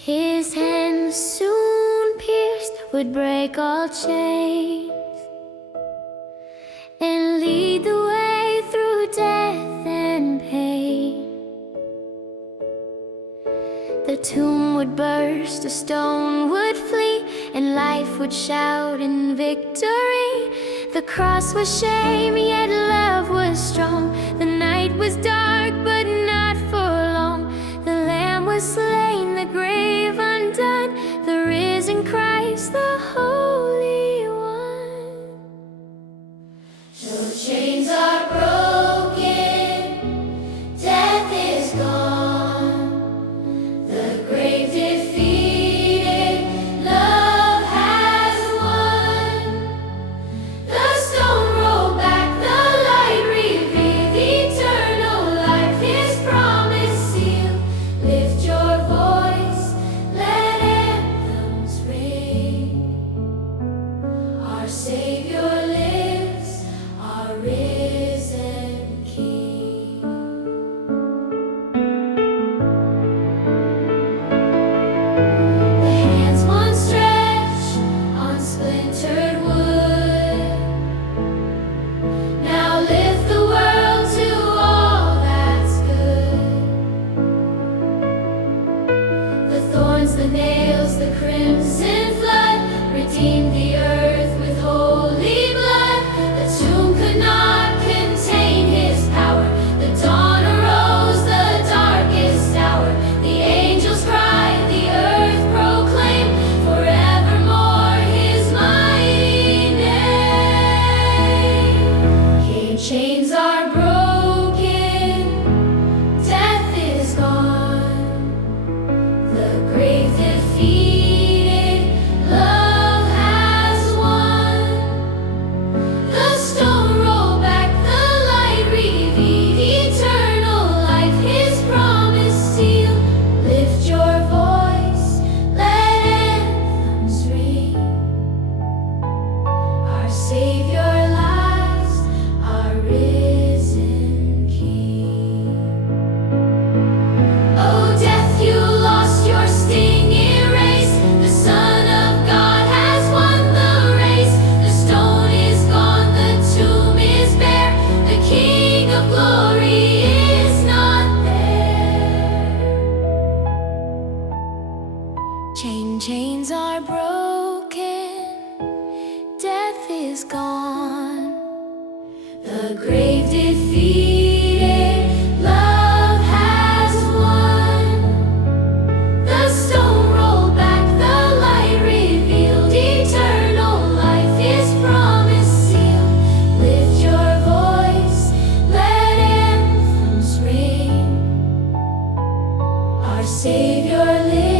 His hands soon pierced would break all chains and lead the way through death and pain. The tomb would burst, a stone would flee, and life would shout in victory. The cross was shame, yet love was strong. The night was dark, but not for long. The Lamb was slain, the grave undone, the risen Christ, the Holy One. So chains are broken, death is gone, the grave defeated, love has won. The stone rolled back, the light revealed, eternal life, His promise sealed. Lift your voice, let anthems ring. Our Savior lives, our risen King. The hands once stretched on splintered wood now lift the world to all that's good. The thorns, the nails, the crimson flood redeemed the earth with holy blood. The tomb could not contain His power. The dawn arose, the darkest hour. The angels cried, the earth proclaimed, forevermore His mighty name. Chains are broken, death is gone, the grave defeated, love has won. The stone rolled back, the light revealed, eternal life, His promise sealed. Lift your voice, let anthems ring. Our Savior lies, our risen King. Oh, death, you lost your sting, erased. The Son of God has won the race. The stone is gone, the tomb is bare. The King of glory is not there. Chains are broken, death is gone, the grave defeated, love has won. The stone rolled back, the light revealed, eternal life, His promise sealed. Lift your voice, let anthems ring. Our Savior lives.